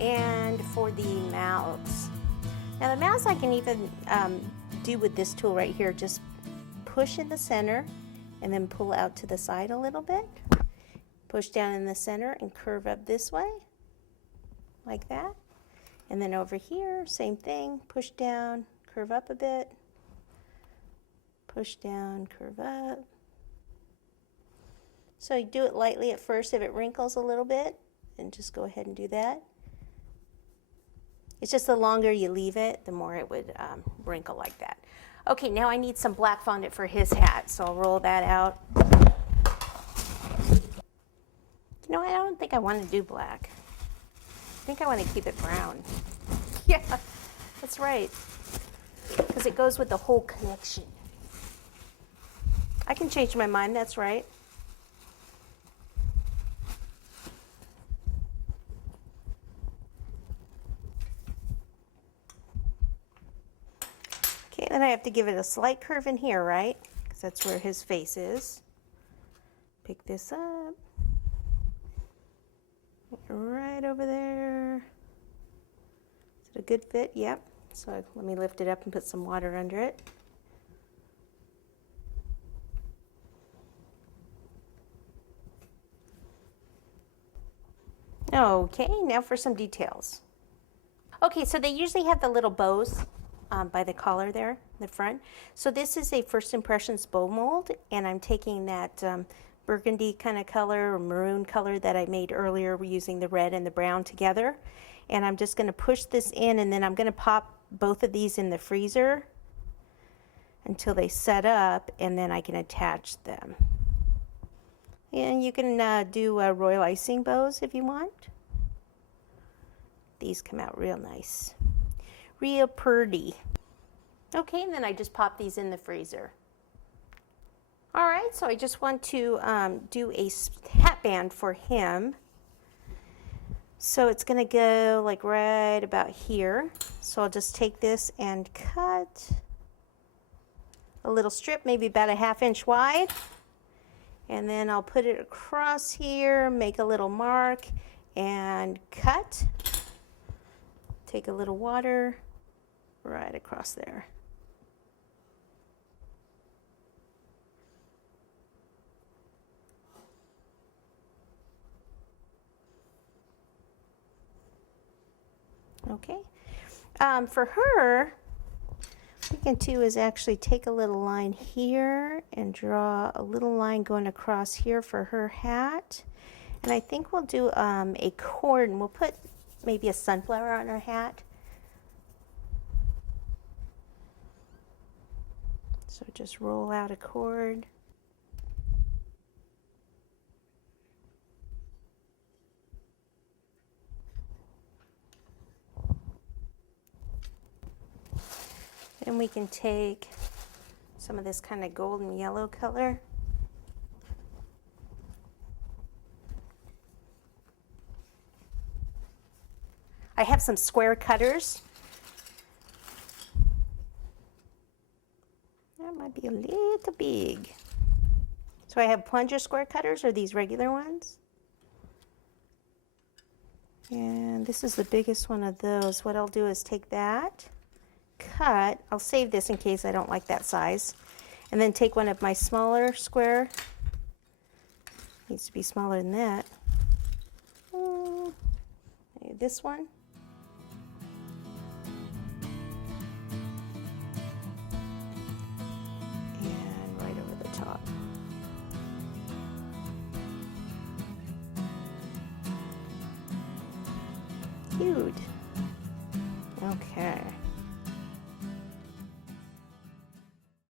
And for the mouths, now the mouths I can even do with this tool right here. Just push in the center and then pull out to the side a little bit. Push down in the center and curve up this way, like that. And then over here, same thing, push down, curve up a bit, push down, curve up. So you do it lightly at first. If it wrinkles a little bit, then just go ahead and do that. It's just the longer you leave it, the more it would wrinkle like that. Okay, now I need some black fondant for his hat, so I'll roll that out. You know, I don't think I want to do black. I think I want to keep it brown. Yeah, that's right. Because it goes with the whole collection. I can change my mind, that's right. Okay, then I have to give it a slight curve in here, right? Because that's where his face is. Pick this up. Right over there. Is it a good fit? Yep. So let me lift it up and put some water under it. Okay, now for some details. Okay, so they usually have the little bows by the collar there, the front. So this is a First Impressions bow mold, and I'm taking that burgundy kind of color or maroon color that I made earlier using the red and the brown together. And I'm just going to push this in, and then I'm going to pop both of these in the freezer until they set up, and then I can attach them. And you can do royal icing bows if you want. These come out real nice. Real pretty. Okay, and then I just pop these in the freezer. All right, so I just want to do a hat band for him. So it's gonna go like right about here. So I'll just take this and cut a little strip, maybe about a ½ inch wide. And then I'll put it across here, make a little mark, and cut. Take a little water right across there. Okay, for her, what we can do is actually take a little line here and draw a little line going across here for her hat. And I think we'll do a cord, and we'll put maybe a sunflower on her hat. So just roll out a cord. Then we can take some of this kind of golden yellow color. I have some square cutters. That might be a little big. So I have plunger square cutters, or these regular ones. And this is the biggest one of those. What I'll do is take that, cut, I'll save this in case I don't like that size, and then take one of my smaller square, needs to be smaller than that, maybe this one, and right over the top. Cute. Okay.